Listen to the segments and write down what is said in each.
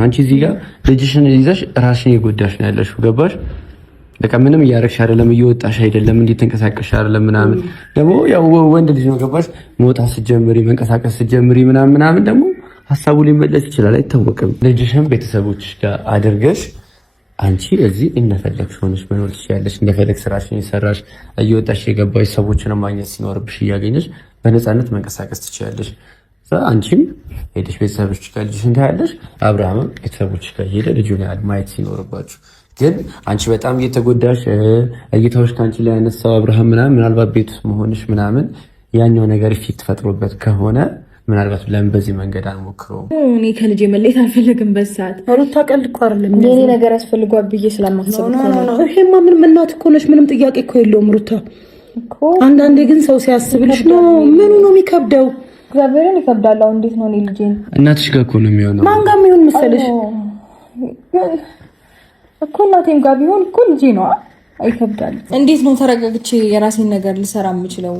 አንቺ እዚህ ጋር ልጅሽን ይዘሽ ራስሽን እየጎዳሽ ነው ያለሽው። ገባሽ? በቃ ምንም እያረግሽ አይደለም፣ እየወጣሽ አይደለም፣ እንዴት ተንቀሳቀሽ አይደለም ምናምን። ደግሞ ያው ወንድ ልጅ ነው ገባሽ? መውጣት ስትጀምሪ መንቀሳቀስ ስትጀምሪ ምናምን ደግሞ ሐሳቡ ሊመለስ ይችላል፣ አይታወቅም። ልጅሽን ቤተሰቦችሽ ጋር አድርገሽ አንቺ እዚህ እንደፈለግሽ ሆነሽ መኖር ትችያለሽ። እንደፈለግሽ ስራሽን እየሰራሽ እየወጣሽ የገባሽ ሰዎችን ማግኘት ሲኖርብሽ እያገኘሽ በነፃነት መንቀሳቀስ ትችያለሽ። አንቺም ሄደሽ ቤተሰቦችሽ ጋር ልጅሽን ታያለሽ፣ አብርሃምም ቤተሰቦችሽ ጋር ሄደ ልጁን ማየት ሲኖርባችሁ። ግን አንቺ በጣም እየተጎዳሽ እይታዎች ከአንቺ ላይ ያነሳው አብርሃም ምናልባት ቤት ውስጥ መሆንሽ ምናምን ያኛው ነገር ኢፌክት ፈጥሮበት ከሆነ ምናልባት ለምን በዚህ መንገድ አንሞክረው? እኔ ከልጄ መለየት አልፈልግም። በሰዓት ሩታ ቀልድ እኮ አይደለም የኔ ነገር ያስፈልጓል ብዬ ስለማስብ ነው። ይሄማ ምንም እናት እኮ ነሽ፣ ምንም ጥያቄ እኮ የለውም ሩታ እኮ። አንዳንዴ ግን ሰው ሲያስብልሽ ነው ምኑ ነው የሚከብደው? እግዚአብሔርን ይከብዳል። አሁን እንዴት ነው እኔ ልጄን እናትሽ ጋር እኮ ነው የሚሆነው። ማን ጋር የሚሆን መሰለሽ እኮ እናቴም ጋር ቢሆን እኮ ልጄ ነው። አይከብዳል። እንዴት ነው ተረጋግቼ የራሴን ነገር ልሰራ የምችለው?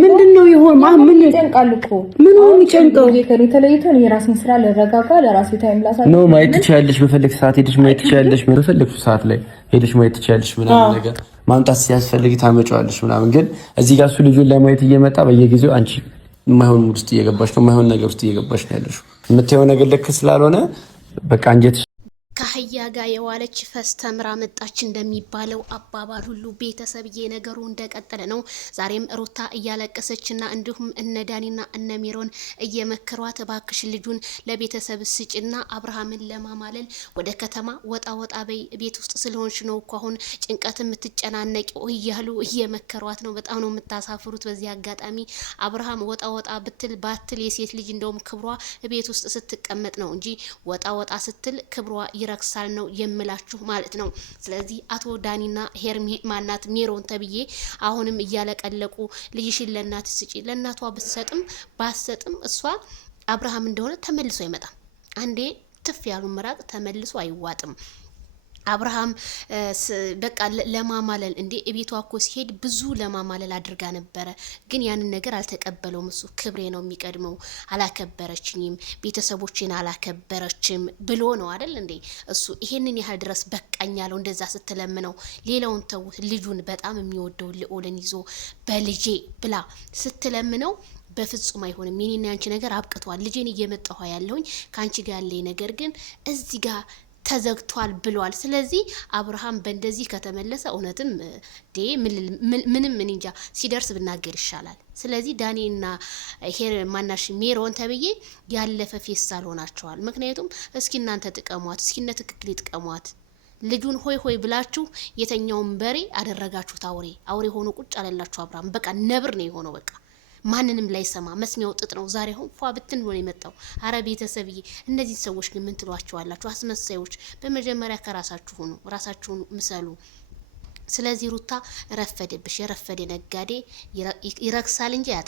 ምንድነው ይሆን ምን ይጨንቃል እኮ ምን ይጨንቀው? ከኔ ተለይቶን የራሴን ስራ ልረጋጋ፣ ለራሴ ታይም ላሳይ ነው። ማየት ትችያለሽ፣ በፈለግሽ ሰዓት ሄደሽ ማየት ትችያለሽ፣ በፈለግሽ ሰዓት ላይ ሄደሽ ማየት ትችያለሽ። ምናምን ነገር ማምጣት ሲያስፈልግ ታመጫዋለሽ ምናምን። ግን እዚህ ጋር እሱ ልጁን ለማየት እየመጣ በየጊዜው አንቺ የማይሆን ሙድ ውስጥ እየገባሽ ነው፣ የማይሆን ነገር ውስጥ እየገባሽ ነው ያለሽው። የምታየው ነገር ልክ ስላልሆነ በቃ አንጀትሽ ከአህያ ጋር የዋለች ፈስ ተምራ መጣች እንደሚባለው አባባል ሁሉ ቤተሰብዬ ነገሩ እንደቀጠለ ነው። ዛሬም ሩታ እያለቀሰችና እንዲሁም እነ ዳኒና እነ ሜሮን እየመከሯት እባክሽ ልጁን ለቤተሰብ ስጭና አብርሃምን ለማማለል ወደ ከተማ ወጣ በይ፣ ቤት ውስጥ ስለሆንሽ ነው እኮ አሁን ጭንቀት የምትጨናነቂው እያሉ እየመከሯት ነው። በጣም ነው የምታሳፍሩት። በዚህ አጋጣሚ አብርሃም ወጣ ባትል የሴት ልጅ እንደውም ክብሯ ቤት ውስጥ ስትቀመጥ ነው እንጂ ወጣ ስትል ክብሯ ይረክሳል ነው የምላችሁ ማለት ነው። ስለዚህ አቶ ዳኒና ማናት ሜሮን ተብዬ አሁንም እያለቀለቁ ልጅሽን ለእናት ስጪ፣ ለእናቷ ብትሰጥም ባትሰጥም እሷ አብርሃም እንደሆነ ተመልሶ አይመጣም። አንዴ ትፍ ያሉ ምራቅ ተመልሶ አይዋጥም። አብርሃም በቃ ለማማለል እንዴ ቤቷ እኮ ሲሄድ ብዙ ለማማለል አድርጋ ነበረ፣ ግን ያንን ነገር አልተቀበለውም። እሱ ክብሬ ነው የሚቀድመው፣ አላከበረችኝም፣ ቤተሰቦችን አላከበረችም ብሎ ነው አይደል እንዴ እሱ ይሄንን ያህል ድረስ በቃኝ ያለው። እንደዛ ስትለምነው ሌላውን ተውት፣ ልጁን በጣም የሚወደው ልዑልን ይዞ በልጄ ብላ ስትለምነው በፍጹም አይሆንም፣ የኔና ያንቺ ነገር አብቅቷል፣ ልጄን እየመጣሁ ያለሁኝ ካንቺ ጋር ያለኝ ነገር ግን እዚህ ጋር ተዘግቷል ብሏል። ስለዚህ አብርሃም በእንደዚህ ከተመለሰ እውነትም ምንም እንጃ ሲደርስ ብናገር ይሻላል። ስለዚህ ዳኒና ማናሽ ሜሮን ተብዬ ያለፈ ፌስታል ሆናቸዋል። ምክንያቱም እስኪ እናንተ ጥቀሟት፣ እስኪ እነ ትክክል ጥቀሟት። ልጁን ሆይ ብላችሁ የተኛውን በሬ አደረጋችሁት አውሬ ሆኖ ቁጭ አለላችሁ። አብርሃም በቃ ነብር ነው የሆነው። በቃ ማንንም ላይ ሰማ መስሚያው ጥጥ ነው። ዛሬ አሁን ፏ ብትን ብሎ የመጣው። አረ ቤተሰብዬ እነዚህ ሰዎች ግን ምን ትሏቸዋላችሁ? አስመሳዮች። በመጀመሪያ ከራሳችሁ ሆኑ፣ ራሳችሁን ምሰሉ። ስለዚህ ሩታ ረፈደብሽ። የረፈደ ነጋዴ ይረክሳል እንጂ ያተርፋል።